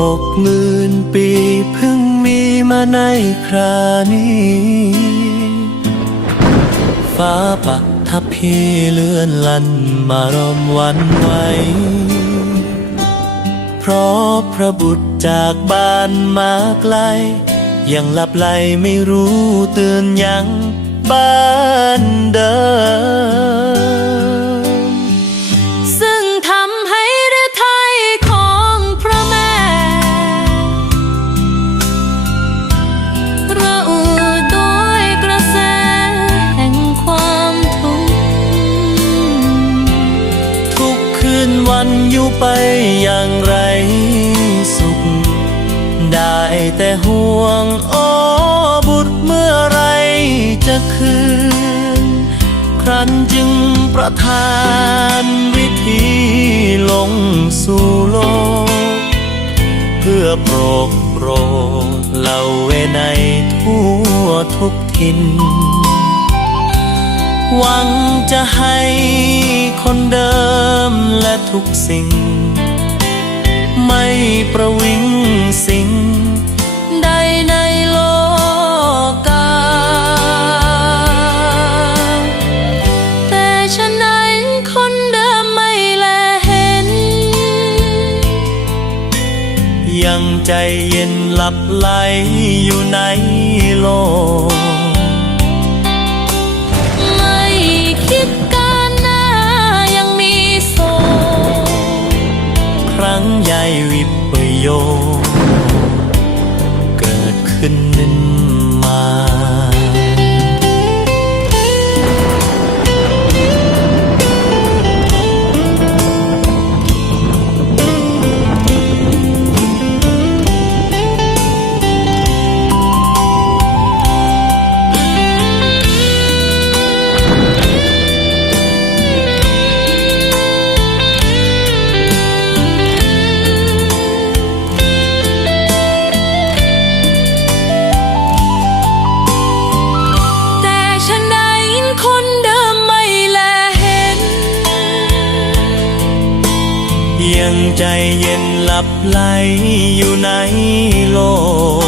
หกหมื่นปีเพิ่งมีมาในครานี้ ฟ้าปักทับพี่เลื่อนลันมารอมวันไหวเพราะพระบุตรจากบ้านมาไกล ยังหลับไหลไม่รู้ตื่นยังบ้านเดิม วันอยู่ไปอย่างไรสุข ได้แต่ห่วงอ้อบุตรเมื่อไรจะคืน ครั้นจึงประทานวิธีลงสู่โลก เพื่อโปรกโปรดเหล่าเวไนทั่วทุกทิน หวังจะให้คนเดิมและทุกสิ่ง ไม่ประวิงสิ่งใดในโลกา แต่ฉันไหนคนเดิมไม่แลเห็น ยังใจเย็นหลับไหลอยู่ในโลก ใหญ่วิปโย เกิดขึ้นนั้น ยังใจเย็นหลับไหลอยู่ในโลก